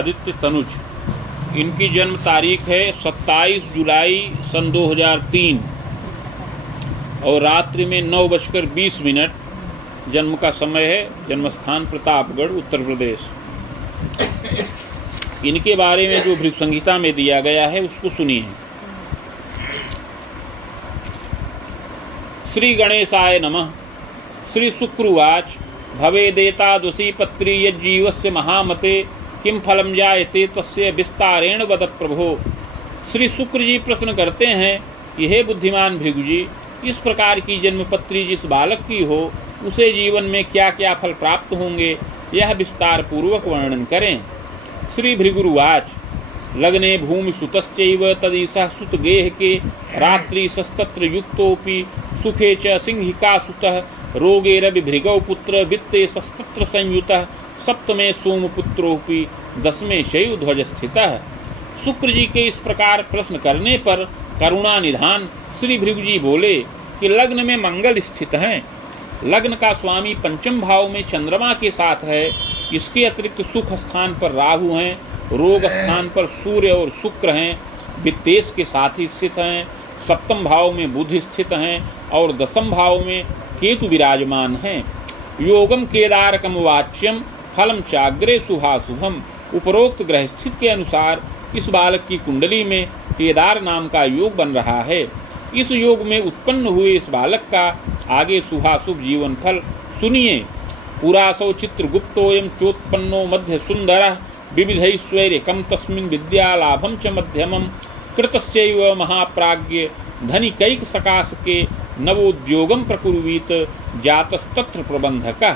आदित्य तनुज। इनकी जन्म तारीख है 27 जुलाई सन 2003 और रात्रि में 9:20 जन्म का समय है। जन्मस्थान प्रतापगढ़, उत्तर प्रदेश। इनके बारे में जो भृगु संहिता में दिया गया है उसको सुनिए। श्री गणेशाय नमः। श्री शुक्रवाच भवेदेतादृशी पत्री यज्जीवस्य महामते किम फलम जायते तस्य विस्तारेण वद प्रभो। श्री शुक्र जी प्रश्न करते हैं कि हे बुद्धिमान भृगु जी, इस प्रकार की जन्मपत्री जिस बालक की हो उसे जीवन में क्या क्या फल प्राप्त होंगे, यह विस्तार पूर्वक वर्णन करें। श्री भृगुरुवाच लग्ने भूमि सुतश्चैव तदीशः सुतगेह के रात्रि सस्तत्र युक्तोपि सुखे च सिंहिका सुतः रोगे रवि भृगौ पुत्र वित्ते सस्तत्र संयुतः सप्तमे सोमपुत्रोपि दसवें शैव ध्वज स्थितः। शुक्र जी के इस प्रकार प्रश्न करने पर करुणा निधान श्री भृगु जी बोले कि लग्न में मंगल स्थित हैं। लग्न का स्वामी पंचम भाव में चंद्रमा के साथ है। इसके अतिरिक्त सुख स्थान पर राहु हैं, रोग स्थान पर सूर्य और शुक्र हैं, वित्तेश के साथ ही स्थित हैं, सप्तम भाव में बुध स्थित हैं और दसम भाव में केतु विराजमान हैं। योगम केदारकम वाच्यम फलम चाग्रे शुभाशुभम। उपरोक्त ग्रह स्थित के अनुसार इस बालक की कुंडली में केदार नाम का योग बन रहा है। इस योग में उत्पन्न हुए इस बालक का आगे शुभाशुभ जीवन फल सुनिए। पुरासौ चित्रगुप्तोयम चोत्पन्नो मध्य सुंदरः विविधैश्वर्यकं तस्मिन् विद्यालाभं च मध्यमं कृतश्चैव महाप्राज्ञ धनिकैक सकाशके नवोद्योगम प्रकुर्वीत जातस्तत्र प्रबंधकः।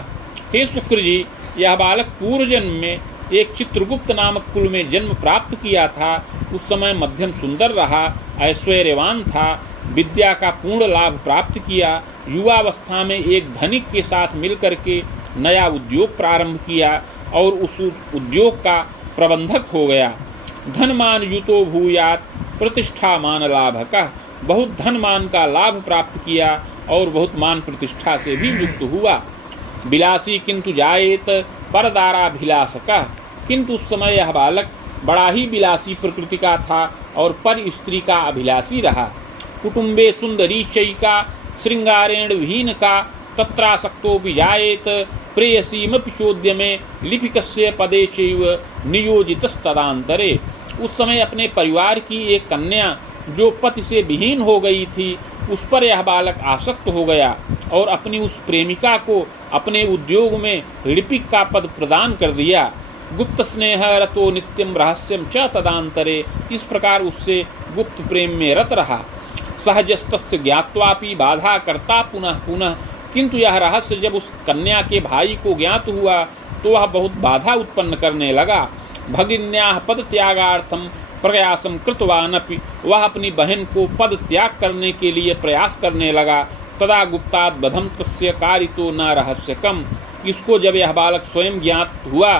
हे शुक्र जी, यह बालक पूर्व जन्म में एक चित्रगुप्त नामक कुल में जन्म प्राप्त किया था। उस समय मध्यम सुंदर रहा, ऐश्वर्यवान था, विद्या का पूर्ण लाभ प्राप्त किया। युवावस्था में एक धनिक के साथ मिलकर के नया उद्योग प्रारंभ किया और उस उद्योग का प्रबंधक हो गया। धनमान युतो भूयात प्रतिष्ठा मान लाभकः। बहुत धनमान का लाभ प्राप्त किया और बहुत मान प्रतिष्ठा से भी युक्त हुआ। विलासी किंतु जायेत परदाराभिलाषकः। किंतु उस समय यह बालक बड़ा ही विलासी प्रकृति का था और पर स्त्री का अभिलाषी रहा। कुटुंबे सुंदरी चैका श्रृंगारेण विहीन का तत्रासक्तो विजायेत प्रेयसीमपि चोद्यमे लिपिकस्य पदे चैव नियोजितस्तदान्तरे। उस समय अपने परिवार की एक कन्या जो पति से विहीन हो गई थी उस पर यह बालक आसक्त हो गया और अपनी उस प्रेमिका को अपने उद्योग में लिपिक का पद प्रदान कर दिया। गुप्त स्नेह रतो नित्यम रहस्यम च तदान्तरे। इस प्रकार उससे गुप्त प्रेम में रत रहा। सहजस्तस्य ज्ञात्वापि बाधा करता पुनः पुनः। किंतु यह रहस्य जब उस कन्या के भाई को ज्ञात हुआ तो वह बहुत बाधा उत्पन्न करने लगा। भगिन्याः पद त्यागार्थम प्रयासम कृतवानपि। वह अपनी बहन को पद त्याग करने के लिए प्रयास करने लगा। तदा गुप्तात् बधम तस्य कारितो न रहस्यकम। इसको जब यह बालक स्वयं ज्ञात हुआ,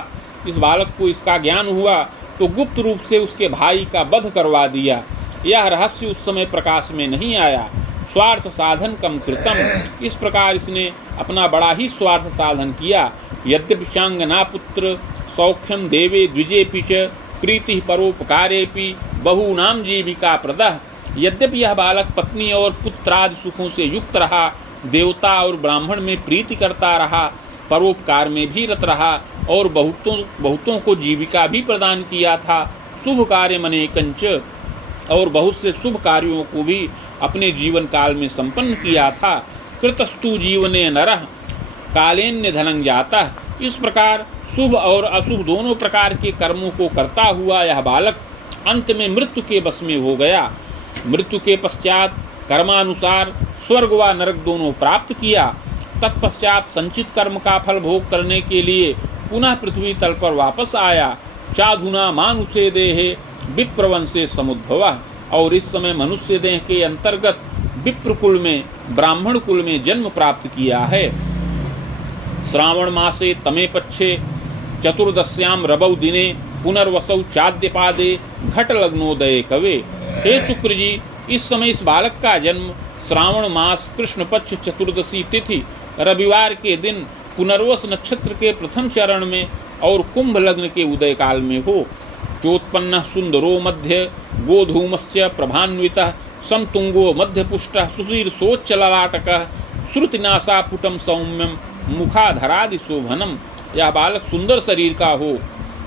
इस बालक को इसका ज्ञान हुआ तो गुप्त रूप से उसके भाई का वध करवा दिया। यह रहस्य उस समय प्रकाश में नहीं आया। स्वार्थ साधन कम कृतम। इस प्रकार इसने अपना बड़ा ही स्वार्थ साधन किया। यद्यपि चांगना पुत्र सौख्यम देवे द्विजेपि च प्रीति परोपकारेपि बहूनाम जीविका प्रदः। यद्यपि यह बालक पत्नी और पुत्रादि सुखों से युक्त रहा, देवता और ब्राह्मण में प्रीति करता रहा, परोपकार में भी रत रहा और बहुतों को जीविका भी प्रदान किया था। शुभ कार्य मनेकंच। और बहुत से शुभ कार्यों को भी अपने जीवन काल में संपन्न किया था। कृतस्तु जीवने नरः कालेन्य धनं जातः। इस प्रकार शुभ और अशुभ दोनों प्रकार के कर्मों को करता हुआ यह बालक अंत में मृत्यु के वश में हो गया। मृत्यु के पश्चात कर्मानुसार स्वर्ग व नरक दोनों प्राप्त किया। तत्पश्चात संचित कर्म का फल भोग करने के लिए पुनः पृथ्वी तल पर वापस आया। चाधुना मानुषे देहे विप्रवंशे समुद्भवः। और इस समय मनुष्य देह के अंतर्गत विप्र कुल में ब्राह्मण कुल में जन्म प्राप्त किया है। श्रावण मासे तमे पक्षे चतुर्दश्याम रवौ दिने पुनर्वसौ चाद्यपादे घट लग्नोदय कवे। हे शुक्र जी, इस समय इस बालक का जन्म श्रावण मास कृष्ण पक्ष चतुर्दशी तिथि रविवार के दिन पुनर्वस नक्षत्र के प्रथम चरण में और कुंभ लग्न के उदय काल में हो। चोत्पन्न सुंदरो मध्य गोधूमस्य प्रभान्वितः समतुंगो मध्यपुष्टः सुशीर्षोच्चललाटकः श्रुतिनासापुटम सौम्यम मुखाधरादि शोभनम। यह बालक सुंदर शरीर का हो,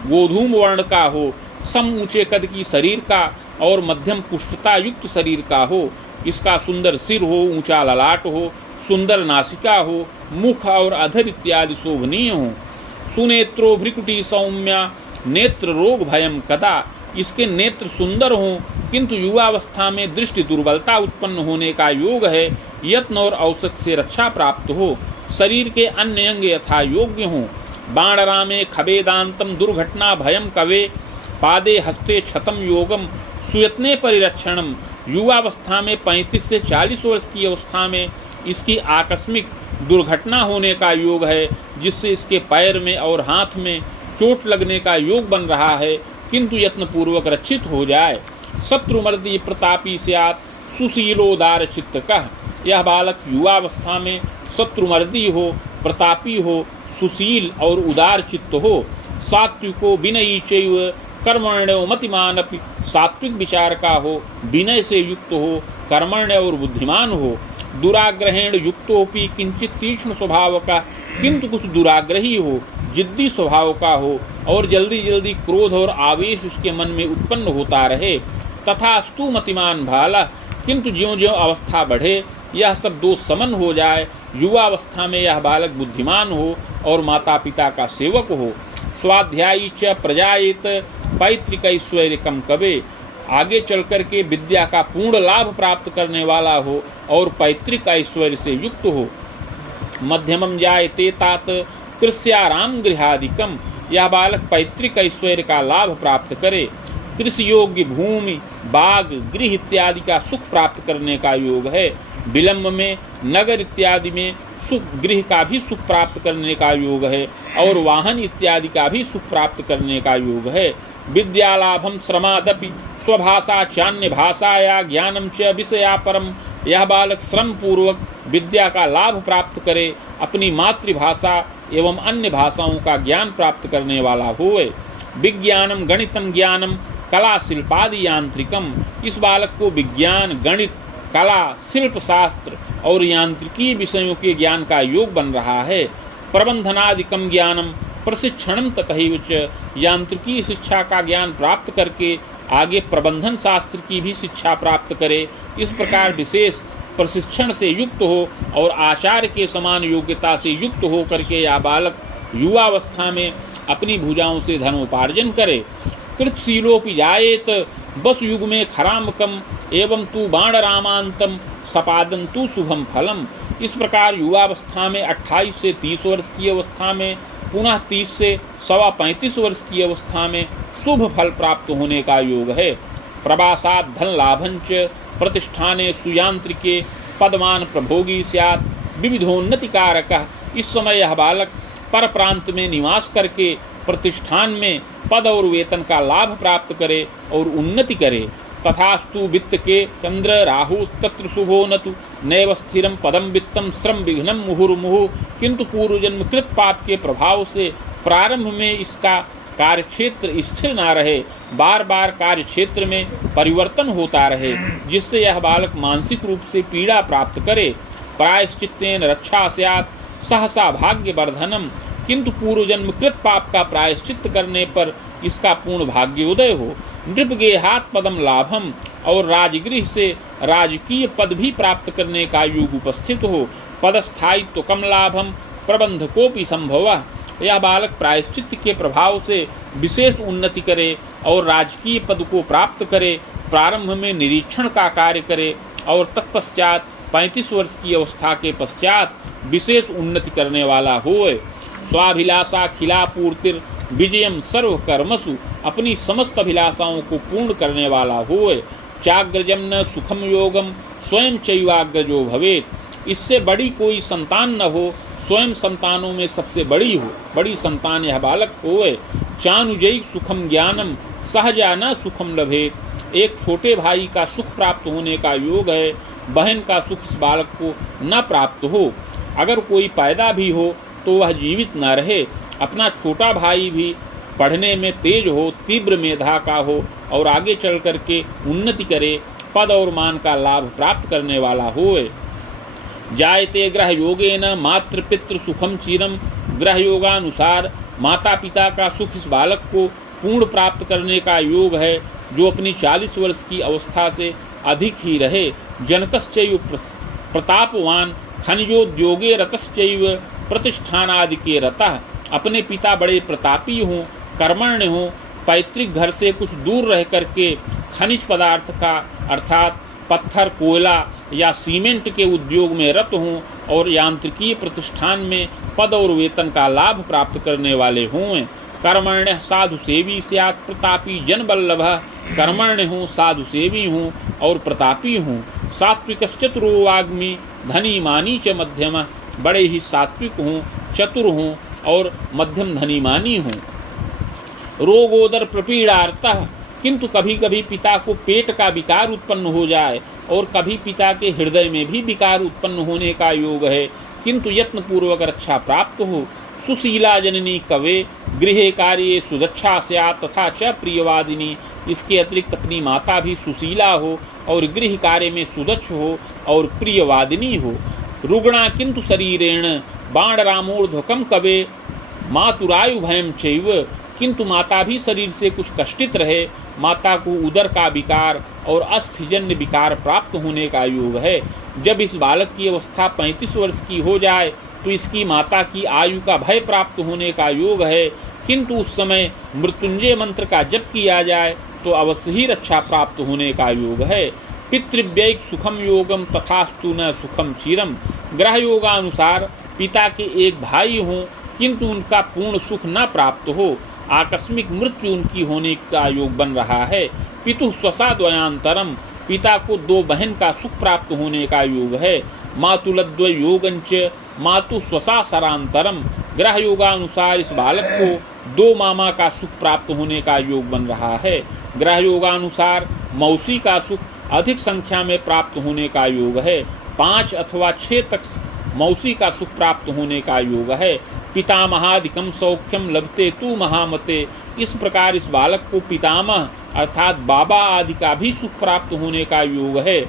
गोधूम वर्ण का हो, सम ऊंचे कद की शरीर का और मध्यम पुष्टता युक्त शरीर का हो। इसका सुंदर सिर हो, ऊंचा ललाट हो, सुंदर नासिका हो, मुख और अधर इत्यादि शोभनीय हो। सुनेत्रो भ्रिकुटी सौम्या नेत्र रोग भयम कदा। इसके नेत्र सुंदर हों, किंतु युवावस्था में दृष्टि दुर्बलता उत्पन्न होने का योग है। यत्न और औसत से रक्षा प्राप्त हो। शरीर के अन्य अंग यथा योग्य हों। बाणरामे खबेदांतम दुर्घटना भयम कवे पादे हस्ते क्षतम योगम सुयत्ने परिरक्षणम। युवावस्था में 35 से 40 वर्ष की अवस्था में इसकी आकस्मिक दुर्घटना होने का योग है, जिससे इसके पैर में और हाथ में चोट लगने का योग बन रहा है, किंतु यत्नपूर्वक रक्षित हो जाए। शत्रुमर्दी प्रतापी स्यात् सुशीलोदार चित्तकः। यह बालक युवावस्था में शत्रुमर्दी हो, प्रतापी हो, सुशील और उदार चित्त हो। सात्विको विनयी चैव कर्मण्यो मतिमान अपि। सात्विक विचार का हो, विनय से युक्त हो, कर्मण्य और बुद्धिमान हो। दुराग्रहेण युक्तोपि किंचित तीक्ष्ण स्वभाव का, किंतु कुछ दुराग्रही हो, जिद्दी स्वभाव का हो और जल्दी जल्दी क्रोध और आवेश इसके मन में उत्पन्न होता रहे। तथा स्तु मतिमान भाला, किंतु ज्यों ज्यों अवस्था बढ़े यह सब दोष समन हो जाए। युवावस्था में यह बालक बुद्धिमान हो और माता पिता का सेवक हो। स्वाध्यायी च प्रजायित पैतृक ऐश्वर्यकम कवे। आगे चलकर के विद्या का पूर्ण लाभ प्राप्त करने वाला हो और पैतृक ऐश्वर्य से युक्त हो। मध्यमम जायते तात कृष्याराम गृहादिकम। यह बालक पैतृक ऐश्वर्य का लाभ प्राप्त करे। कृषि योग्य भूमि, बाग, गृह इत्यादि का सुख प्राप्त करने का योग है। विलंब में नगर इत्यादि में सुख, गृह का भी सुख प्राप्त करने का योग है और वाहन इत्यादि का भी सुख प्राप्त करने का योग है। विद्यालाभम श्रमादपि स्वभाषा चान्य भाषाया ज्ञानम च विषया परम। यह बालक श्रम पूर्वक विद्या का लाभ प्राप्त करे, अपनी मातृभाषा एवं अन्य भाषाओं का ज्ञान प्राप्त करने वाला होए। विज्ञानम गणितम ज्ञानम कला शिल्पादि यांत्रिकम। इस बालक को विज्ञान, गणित, कला, शिल्प शास्त्र और यांत्रिकी विषयों के ज्ञान का योग बन रहा है। प्रबंधनादिकम ज्ञानम प्रशिक्षणम तथैव च। यांत्रिकी शिक्षा का ज्ञान प्राप्त करके आगे प्रबंधन शास्त्र की भी शिक्षा प्राप्त करे। इस प्रकार विशेष प्रशिक्षण से युक्त हो और आचार्य के समान योग्यता से युक्त हो करके यह बालक युवावस्था में अपनी भुजाओं से धनोपार्जन करे। कृतशीलोपि जायेत बस युग में खरामकम एवं तू बाण रामांतम सपादन तू शुभम फलम। इस प्रकार युवावस्था में 28 से 30 वर्ष की अवस्था में, पुनः 30 से 35 वर्ष की अवस्था में शुभ फल प्राप्त होने का योग है। प्रवासाद धन लाभंच प्रतिष्ठाने सुयांत्रिके पदमान प्रभोगी स्यात् विविधोन्नति कारकः। इस समय यह बालक पर प्रांत में निवास करके प्रतिष्ठान में पद और वेतन का लाभ प्राप्त करे और उन्नति करे। तथास्तु वित्त के चंद्र राहु तत्र शुभो न तु नैव स्थिरम पदम वित्तम श्रम विघ्नम मुहुर्मुहुः। किंतु पूर्व जन्म कृत पाप के प्रभाव से प्रारंभ में इसका कार्यक्षेत्र स्थिर न रहे, बार बार कार्यक्षेत्र में परिवर्तन होता रहे, जिससे यह बालक मानसिक रूप से पीड़ा प्राप्त करे। प्रायश्चित्तेन रक्षा स्यात् सहसा भाग्यवर्धनम। किंतु पूर्व जन्म कृत पाप का प्रायश्चित्त करने पर इसका पूर्ण भाग्योदय हो। नृपगेहात् पदम लाभम, और राजगृह से राजकीय पद भी प्राप्त करने का योग उपस्थित हो। पदस्थायित्व कम लाभम प्रबंधकोपि संभवः। यह बालक प्रायश्चित्त के प्रभाव से विशेष उन्नति करे और राजकीय पद को प्राप्त करे। प्रारंभ में निरीक्षण का कार्य करे और तत्पश्चात 35 वर्ष की अवस्था के पश्चात विशेष उन्नति करने वाला होए। स्वाभिलाषा खिलापूर्तिर विजयम सर्वकर्मसु। अपनी समस्त अभिलाषाओं को पूर्ण करने वाला होए। चाग्रजम न सुखम योगम स्वयं चैवाग्रजो भवेत्। इससे बड़ी कोई संतान न हो, स्वयं संतानों में सबसे बड़ी हो, बड़ी संतान यह बालक होए। चानुजयी सुखम ज्ञानम सहजा न सुखम लभेत्। एक छोटे भाई का सुख प्राप्त होने का योग है, बहन का सुख इस बालक को न प्राप्त हो। अगर कोई पैदा भी हो तो वह जीवित न रहे अपना छोटा भाई भी पढ़ने में तेज हो, तीव्र मेधा का हो और आगे चल करके उन्नति करे, पद और मान का लाभ प्राप्त करने वाला होए। जायते ग्रह योगेन मातृ पितृ सुखम चिरम। ग्रह योगानुसार माता पिता का सुख इस बालक को पूर्ण प्राप्त करने का योग है, जो अपनी 40 वर्ष की अवस्था से अधिक ही रहे। जनकश्चैव प्रतापवान खनिजोद्योगे रतश्चैव प्रतिष्ठानादिके रतः। अपने पिता बड़े प्रतापी हों, कर्मण्य हों, पैतृक घर से कुछ दूर रह करके खनिज पदार्थ का अर्थात पत्थर, कोयला या सीमेंट के उद्योग में रत हों और यांत्रिकीय प्रतिष्ठान में पद और वेतन का लाभ प्राप्त करने वाले हों। कर्मण्य साधु सेवी स्यात् प्रतापी जनबल्लभ। कर्मण्य हों, साधु सेवी हों और प्रतापी हों। सात्विकश्चतुर्वाग्मी धनी मानी च मध्यम। बड़े ही सात्विक हों, चतुर हों और मध्यम धनी मानी हों। रोगोदर प्रपीड़ार्तः। किंतु कभी कभी पिता को पेट का विकार उत्पन्न हो जाए और कभी पिता के हृदय में भी विकार उत्पन्न होने का योग है, किंतु यत्न पूर्वक रक्षा प्राप्त हो। सुशीला जननी कवे गृहे कार्ये सुदक्षा स्यात् तथा च प्रियवादिनी। इसके अतिरिक्त अपनी माता भी सुशीला हो और गृह कार्य में सुदक्ष हो और प्रियवादिनी हो। रुग्णा किंतु शरीरेण बाणरामोर्ध्वकम कवे मातुरायु भयम चैव। किंतु माता भी शरीर से कुछ कष्टित रहे। माता को उदर का विकार और अस्थिजन्य विकार प्राप्त होने का योग है। जब इस बालक की अवस्था 35 वर्ष की हो जाए तो इसकी माता की आयु का भय प्राप्त होने का योग है, किंतु उस समय मृत्युंजय मंत्र का जप किया जाए तो अवश्य ही रक्षा प्राप्त होने का योग है। पितृव्ययिक सुखम योगम तथास्तु न सुखम चिरम। ग्रह योगानुसार पिता के एक भाई हों किंतु उनका पूर्ण सुख न प्राप्त हो, आकस्मिक मृत्यु उनकी होने का योग बन रहा है। पितु स्वसा द्वयांतरम। पिता को 2 बहन का सुख प्राप्त होने का योग है। मातुलद्वय योगंच मातु स्वसा सरांतरम। ग्रह योगानुसार इस बालक को 2 मामा का सुख प्राप्त होने का योग बन रहा है। ग्रह योगानुसार मौसी का सुख अधिक संख्या में प्राप्त होने का योग है। 5 अथवा 6 तक मौसी का सुख प्राप्त होने का योग है। पितामहादिकम सौख्यम लभते तु महामते। इस प्रकार इस बालक को पितामह अर्थात बाबा आदि का भी सुख प्राप्त होने का योग है।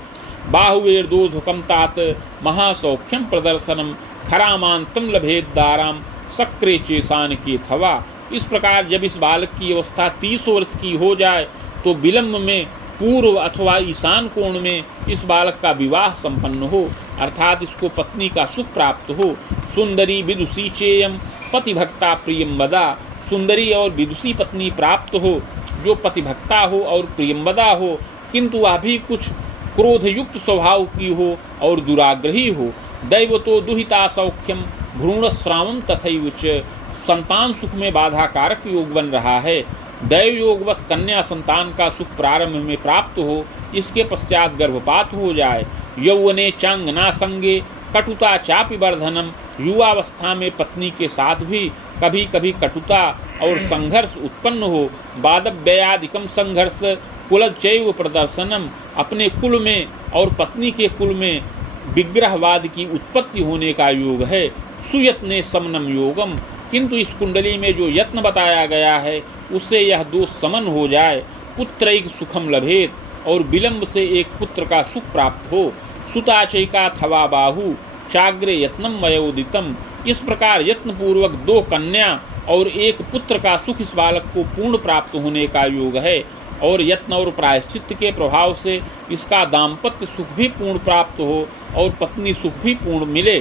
बाहुवेर्दोधकम तात महासौख्यम प्रदर्शनम खरामांतम लभेदाराम सक्रे चेसान के थवा। इस प्रकार जब इस बालक की अवस्था 30 वर्ष की हो जाए तो विलंब में पूर्व अथवा ईशान कोण में इस बालक का विवाह संपन्न हो, अर्थात इसको पत्नी का सुख प्राप्त हो। सुंदरी विदुषी चेयम पतिभक्ता प्रियम्बदा। सुंदरी और विदुषी पत्नी प्राप्त हो जो पतिभक्ता हो और प्रियम्बदा हो, किंतु वह भी कुछ क्रोधयुक्त स्वभाव की हो और दुराग्रही हो। दैवतो दुहिता सौख्यम भ्रूणश्रावम तथैव च। संतान सुख में बाधा कारक योग बन रहा है। दैव योगवश कन्या संतान का सुख प्रारंभ में प्राप्त हो, इसके पश्चात गर्भपात हो जाए। यौवने चांगना संगे कटुता चापि वर्धनम। युवावस्था में पत्नी के साथ भी कभी कभी कटुता और संघर्ष उत्पन्न हो। वादव्ययादिकम संघर्ष कुलचैव प्रदर्शनम। अपने कुल में और पत्नी के कुल में विग्रहवाद की उत्पत्ति होने का योग है। सुयत्ने समनम योगम। किंतु इस कुंडली में जो यत्न बताया गया है उससे यह 2 समन हो जाए। पुत्रैक सुखम लभेत। और विलंब से एक पुत्र का सुख प्राप्त हो। सुताचैका थवा बाहु चाग्रे यत्नम वयोदितम। इस प्रकार यत्न पूर्वक 2 कन्या और 1 पुत्र का सुख इस बालक को पूर्ण प्राप्त होने का योग है। और यत्न और प्रायश्चित्त के प्रभाव से इसका दाम्पत्य सुख भी पूर्ण प्राप्त हो और पत्नी सुख भी पूर्ण मिले।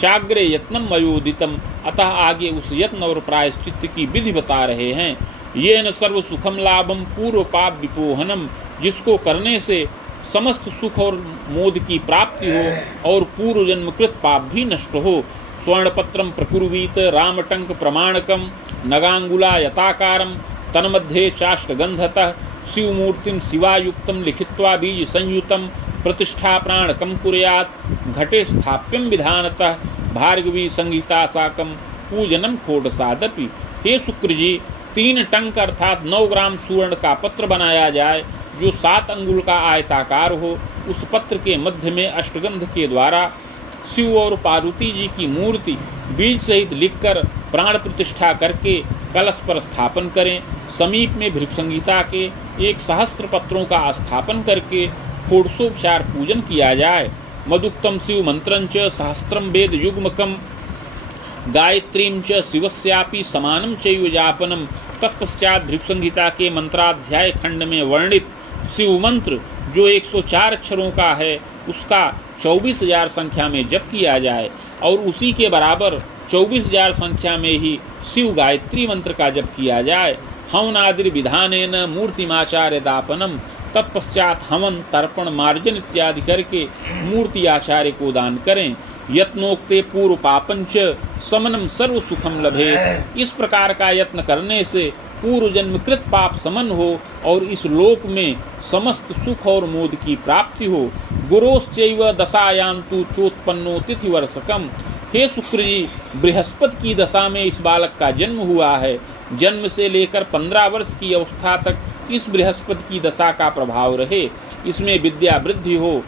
चाग्रे यत्नम वयोदितम। अतः आगे उस यत्न और प्रायश्चित्त की विधि बता रहे हैं। ये न सर्व सुखम लाभम पूर्व पाप विपोहनम। जिसको करने से समस्त सुख और मोद की प्राप्ति हो और पूर्व जन्मकृत पाप भी नष्ट हो। स्वर्णपत्रम प्रकुर्वीत रामटंक प्रमाणकम नगांगुला यताकारम तन्मध्ये चाष्टगंधतः शिवमूर्तिम शिवायुक्तम लिखित्वा बीज संयुतम प्रतिष्ठा प्राणकम कुर्यात् घटे स्थाप्यम विधानतः भार्गवी संहिता साकम पूजनम खोटसादपि। हे शुक्र जी, 3 टंक अर्थात 9 ग्राम सुवर्ण का पत्र बनाया जाए जो 7 अंगुल का आयताकार हो। उस पत्र के मध्य में अष्टगंध के द्वारा शिव और पार्वती जी की मूर्ति बीज सहित लिखकर प्राण प्रतिष्ठा करके कलश पर स्थापन करें। समीप में भृगुसंहिता के 1 सहस्त्र पत्रों का स्थापन करके षोडशोपचार पूजन किया जाए। मदुक्तम शिव मंत्रं च सहस्त्रम वेद युग्मकम गायत्रीं च शिवस्यापि समानं चैव जापनम। तत्पश्चात भृगुसंहिता के मंत्राध्याय खंड में वर्णित शिव मंत्र जो 104 अक्षरों का है उसका 24,000 संख्या में जप किया जाए और उसी के बराबर 24,000 संख्या में ही शिव गायत्री मंत्र का जप किया जाए। हवनादिर विधानेन मूर्तिमाचार्य दापनम। तत्पश्चात हवन तर्पण मार्जन इत्यादि करके मूर्ति आचार्य को दान करें। यत्नोक्ते पूर्व पापंच समनम सर्व सुखम लभे। इस प्रकार का यत्न करने से पूर्व जन्मकृत पाप समन हो और इस लोक में समस्त सुख और मोद की प्राप्ति हो। गुरोश्चैव दशायान्तु चोत्पन्नो तिथि वर्षकम। हे शुक्र जी, बृहस्पति की दशा में इस बालक का जन्म हुआ है। जन्म से लेकर 15 वर्ष की अवस्था तक इस बृहस्पति की दशा का प्रभाव रहे। इसमें विद्या वृद्धि हो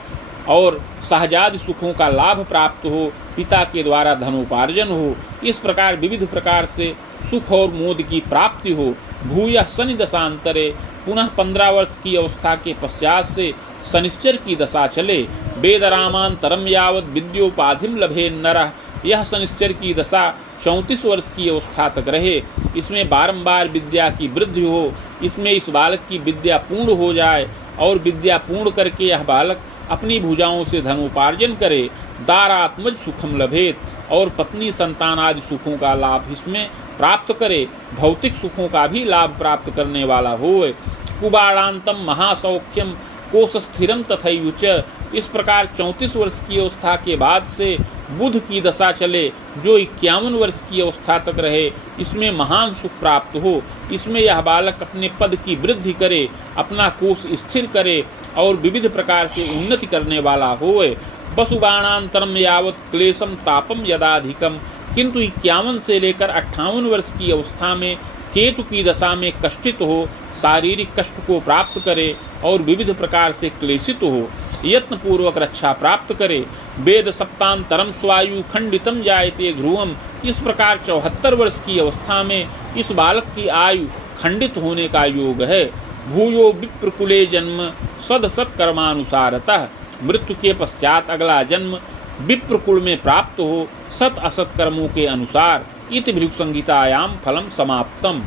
और सहजादि सुखों का लाभ प्राप्त हो, पिता के द्वारा धनोपार्जन हो। इस प्रकार विविध प्रकार से सुख और मोद की प्राप्ति हो। भूयः शनि दशांतरे, पुनः 15 वर्ष की अवस्था के पश्चात से शनिश्चर की दशा चले। वेदरामांतरम यावत विद्योपाधिम लभे नरः। यह शनिश्चर की दशा 34 वर्ष की अवस्था तक रहे। इसमें बारंबार विद्या की वृद्धि हो। इसमें इस बालक की विद्या पूर्ण हो जाए और विद्या पूर्ण करके यह बालक अपनी भुजाओं से धनोपार्जन करे। दारात्मज सुखम लभेत, और पत्नी संतान आदि सुखों का लाभ इसमें प्राप्त करे। भौतिक सुखों का भी लाभ प्राप्त करने वाला होए। कुबाणांतम महासौख्यम कोश स्थिरम तथैयुच। इस प्रकार 34 वर्ष की अवस्था के बाद से बुध की दशा चले जो 51 वर्ष की अवस्था तक रहे। इसमें महान सुख प्राप्त हो। इसमें यह बालक अपने पद की वृद्धि करे, अपना कोश स्थिर करे और विविध प्रकार से उन्नति करने वाला होए। वसुबाणांतरम यावत क्लेशम तापम यदाधिकम। किंतु 51 से लेकर 58 वर्ष की अवस्था में केतु की दशा में कष्टित हो, शारीरिक कष्ट को प्राप्त करे और विविध प्रकार से क्लेशित हो, यत्न पूर्वक रक्षा प्राप्त करे। वेद सप्तांतरम स्वायु खंडितम जायते ध्रुवम। इस प्रकार 74 वर्ष की अवस्था में इस बालक की आयु खंडित होने का योग है। भूयो विप्रकुले जन्म सद सत्कर्मानुसारतः। मृत्यु के पश्चात अगला जन्म विप्रकुल में प्राप्त हो सत असत कर्मों के अनुसार। इति भृगुसंहितायां फलम समाप्तम।